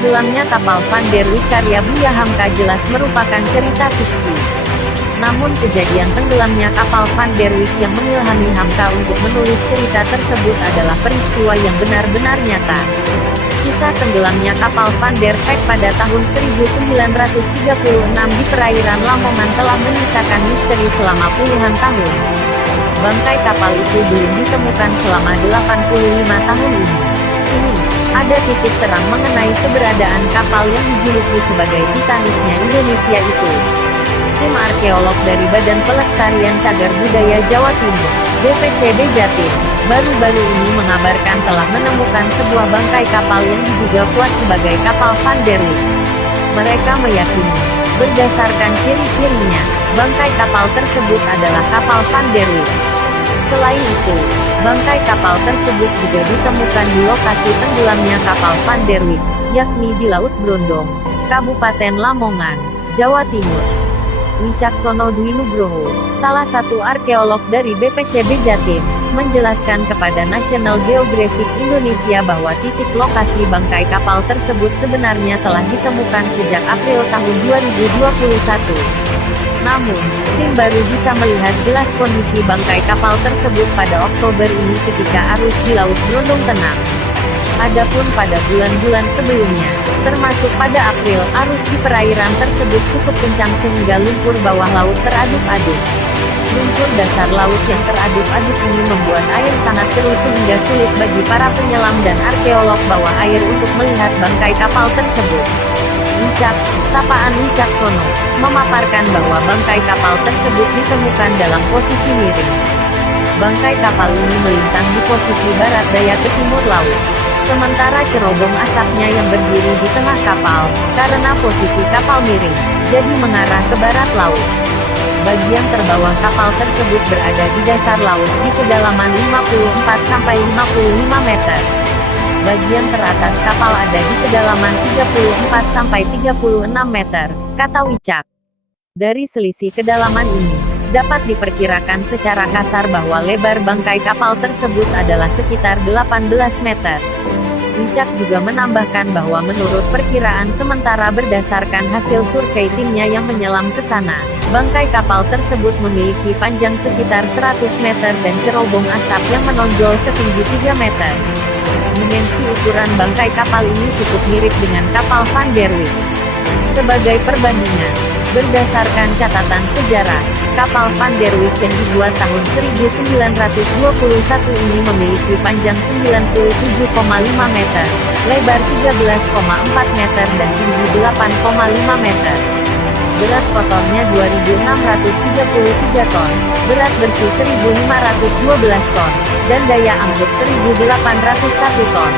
Tenggelamnya kapal Van der Wijk karya Buya Hamka jelas merupakan cerita fiksi. Namun kejadian tenggelamnya kapal Van der Wijk yang mengilhami Hamka untuk menulis cerita tersebut adalah peristiwa yang benar-benar nyata. Kisah tenggelamnya kapal Van der Wijk pada tahun 1936 di perairan Lamongan telah menyisakan misteri selama puluhan tahun. Bangkai kapal itu belum ditemukan selama 85 tahun ini. Kini, ada titik terang mengenai keberadaan kapal yang dijuluki sebagai Titanicnya Indonesia itu. Tim arkeolog dari Badan Pelestarian Cagar Budaya Jawa Timur, BPCB Jatim, baru-baru ini mengabarkan telah menemukan sebuah bangkai kapal yang diduga kuat sebagai kapal Van der Wijk. Mereka meyakini, berdasarkan ciri-cirinya, bangkai kapal tersebut adalah kapal Van der Wijk. Selain itu, bangkai kapal tersebut juga ditemukan di lokasi tenggelamnya kapal Van der Wijk, yakni di Laut Brondong, Kabupaten Lamongan, Jawa Timur. Wicaksono Dwi Nugroho, salah satu arkeolog dari BPCB Jatim, menjelaskan kepada National Geographic Indonesia bahwa titik lokasi bangkai kapal tersebut sebenarnya telah ditemukan sejak April tahun 2021. Namun, tim baru bisa melihat jelas kondisi bangkai kapal tersebut pada Oktober ini ketika arus di Laut Brondong tenang. Adapun pada bulan-bulan sebelumnya, termasuk pada April, arus di perairan tersebut cukup kencang sehingga lumpur bawah laut teraduk-aduk. Lumpur dasar laut yang teraduk-aduk ini membuat air sangat keruh sehingga sulit bagi para penyelam dan arkeolog bawah air untuk melihat bangkai kapal tersebut. Sapaan Wicaksono, memaparkan bahwa bangkai kapal tersebut ditemukan dalam posisi miring. Bangkai kapal ini melintang di posisi barat daya ke timur laut. Sementara cerobong asapnya yang berdiri di tengah kapal, karena posisi kapal miring, jadi mengarah ke barat laut. Bagian terbawah kapal tersebut berada di dasar laut di kedalaman 54-55 meter. Bagian teratas kapal ada di kedalaman 34-36 meter, kata Wicak. Dari selisih kedalaman ini, dapat diperkirakan secara kasar bahwa lebar bangkai kapal tersebut adalah sekitar 18 meter. Wicak juga menambahkan bahwa menurut perkiraan sementara berdasarkan hasil survei timnya yang menyelam ke sana, bangkai kapal tersebut memiliki panjang sekitar 100 meter dan cerobong asap yang menonjol setinggi 3 meter. Dimensi ukuran bangkai kapal ini cukup mirip dengan kapal Van der Wijk. Sebagai perbandingan, berdasarkan catatan sejarah, kapal Van der Wijk yang dibuat tahun 1921 ini memiliki panjang 97,5 meter, lebar 13,4 meter dan tinggi 8,5 meter. Berat kotornya 2.633 ton, berat bersih 1.512 ton, dan daya angkut 1.801 ton.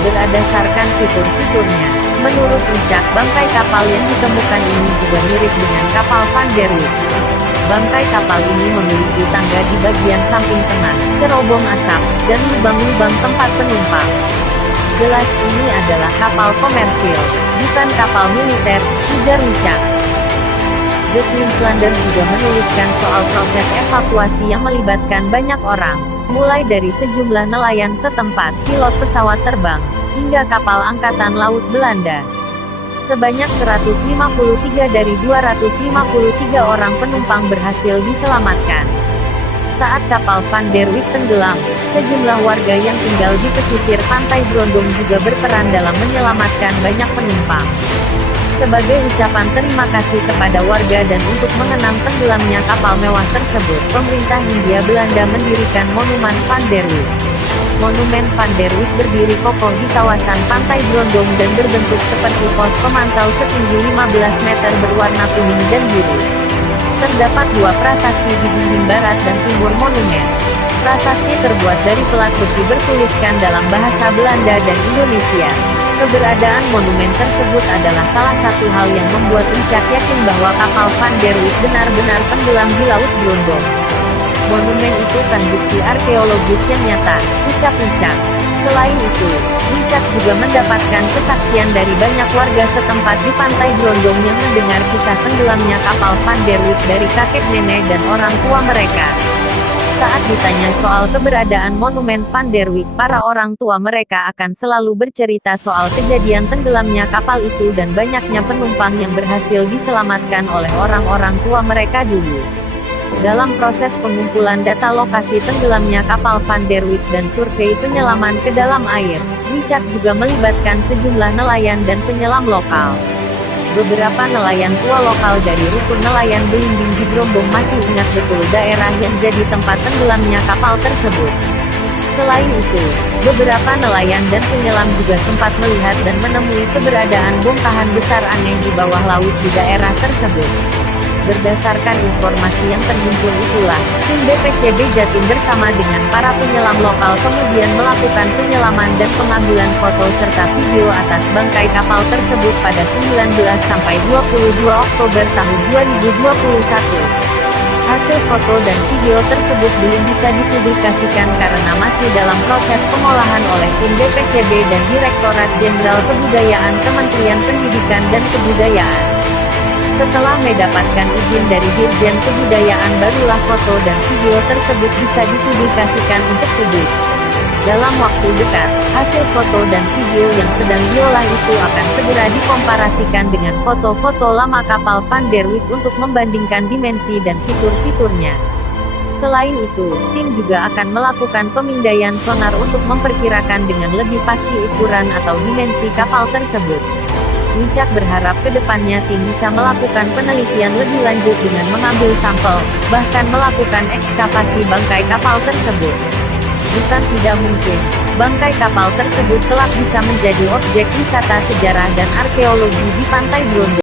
Berdasarkan fitur-fiturnya, menurut Wicak, bangkai kapal yang ditemukan ini juga mirip dengan kapal Van der Wijk. Bangkai kapal ini memiliki tangga di bagian samping tengah, cerobong asap, dan lubang-lubang tempat penumpang. Jelas ini adalah kapal komersil, bukan kapal militer, ujar Wicak. The Queenslander juga menuliskan soal proses evakuasi yang melibatkan banyak orang, mulai dari sejumlah nelayan setempat, pilot pesawat terbang, hingga kapal Angkatan Laut Belanda. Sebanyak 153 dari 253 orang penumpang berhasil diselamatkan. Saat kapal Van der Wijk tenggelam, sejumlah warga yang tinggal di pesisir pantai Brondong juga berperan dalam menyelamatkan banyak penumpang. Sebagai ucapan terima kasih kepada warga dan untuk mengenang tenggelamnya kapal mewah tersebut, pemerintah Hindia Belanda mendirikan Monumen Van der Wijk. Monumen Van der Wijk berdiri kokoh di kawasan pantai Brondong dan berbentuk seperti pos pemantau setinggi 15 meter berwarna kuning dan biru. Terdapat dua prasasti di dinding barat dan timur monumen. Prasasti terbuat dari pelat besi bertuliskan dalam bahasa Belanda dan Indonesia. Keberadaan monumen tersebut adalah salah satu hal yang membuat Wicak yakin bahwa kapal Van der Wijk benar-benar tenggelam di Laut Brondong. Monumen itu kan bukti arkeologis yang nyata, ucap Wicak. Selain itu, Wicak juga mendapatkan kesaksian dari banyak warga setempat di pantai Brondong yang mendengar kisah tenggelamnya kapal Van der Wijk dari kakek nenek dan orang tua mereka. Saat ditanya soal keberadaan monumen Van der Wijk, para orang tua mereka akan selalu bercerita soal kejadian tenggelamnya kapal itu dan banyaknya penumpang yang berhasil diselamatkan oleh orang-orang tua mereka dulu. Dalam proses pengumpulan data lokasi tenggelamnya kapal Van der Wijk dan survei penyelaman ke dalam air, Wicak juga melibatkan sejumlah nelayan dan penyelam lokal. Beberapa nelayan tua lokal dari rukun nelayan Belimbing di Brombong masih ingat betul daerah yang jadi tempat tenggelamnya kapal tersebut. Selain itu, beberapa nelayan dan penyelam juga sempat melihat dan menemui keberadaan bongkahan besar aneh di bawah laut di daerah tersebut. Berdasarkan informasi yang terhimpun itulah, tim BPCB Jatim bersama dengan para penyelam lokal kemudian melakukan penyelaman dan pengambilan foto serta video atas bangkai kapal tersebut pada 19 sampai 22 Oktober tahun 2021. Hasil foto dan video tersebut belum bisa dipublikasikan karena masih dalam proses pengolahan oleh tim BPCB dan Direktorat Jenderal Kebudayaan Kementerian Pendidikan dan Kebudayaan. Setelah mendapatkan izin dari Dirjen Kebudayaan barulah foto dan video tersebut bisa dipublikasikan untuk publik. Dalam waktu dekat, hasil foto dan video yang sedang diolah itu akan segera dikomparasikan dengan foto-foto lama kapal Van der Wijk untuk membandingkan dimensi dan fitur-fiturnya. Selain itu, tim juga akan melakukan pemindaian sonar untuk memperkirakan dengan lebih pasti ukuran atau dimensi kapal tersebut. Wicak berharap ke depannya tim bisa melakukan penelitian lebih lanjut dengan mengambil sampel, bahkan melakukan ekskavasi bangkai kapal tersebut. Bukan tidak mungkin, bangkai kapal tersebut kelak bisa menjadi objek wisata sejarah dan arkeologi di Pantai Brondo.